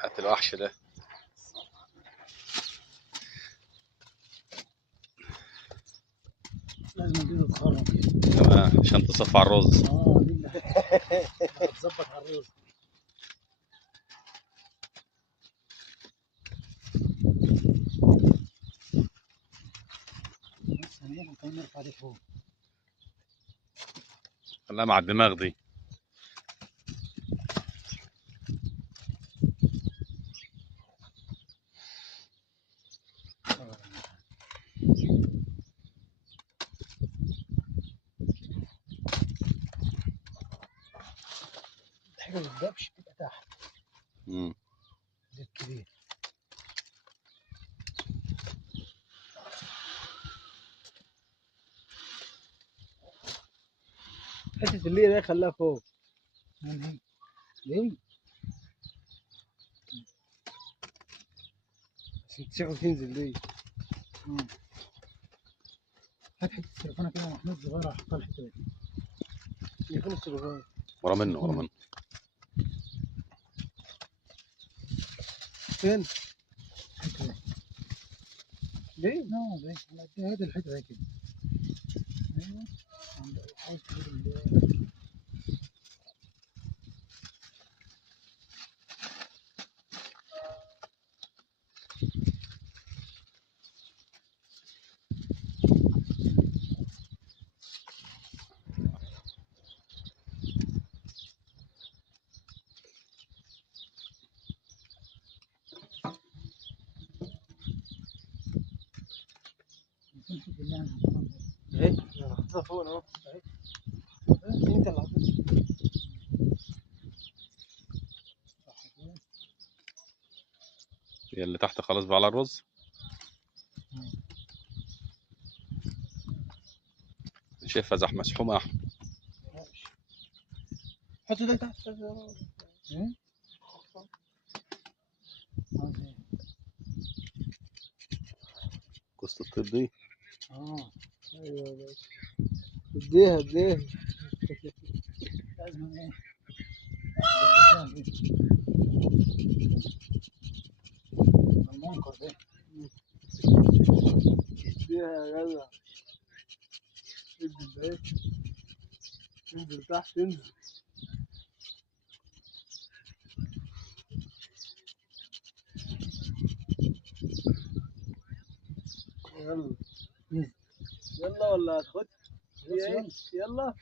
هات الوحش ده. لازم اديله تخرم كده. تمام عشان تصف على الرز. دي اللي هتظبط على الرز. بس هنيجي وكمان نرفع دي فوق. خليها مع الدماغ دي. حاجة الدبش تبقى تحت. امم ده الكبير. حتة اللي ده خلاها فوق. من هي؟ عشان تسيح وتنزل دي. هات حتة السلوفانة كده محمود صغيرة احطها الحتة دي. يكون السلوفان. ورا منه ورا منه. فين؟ الحتة دي. ليه؟ لا دي هذه الحتة دي كده. ايوه. عاوز تجيب اهي حطيتها فوق اهو. اهي انت اللي حطيتها. هي اللي تحت خلاص بقى على الرز. شايفها زحمه مسحومه يا احمد. حط ده تحت. ايه؟ قصة الطيب دي. ايوه ماشي. اديها لازم ايه؟ المنكر ده. اديها يا جدع. انزل ايه؟ انزل تحت انزل. يلا يلا ولا هتخد؟ يلا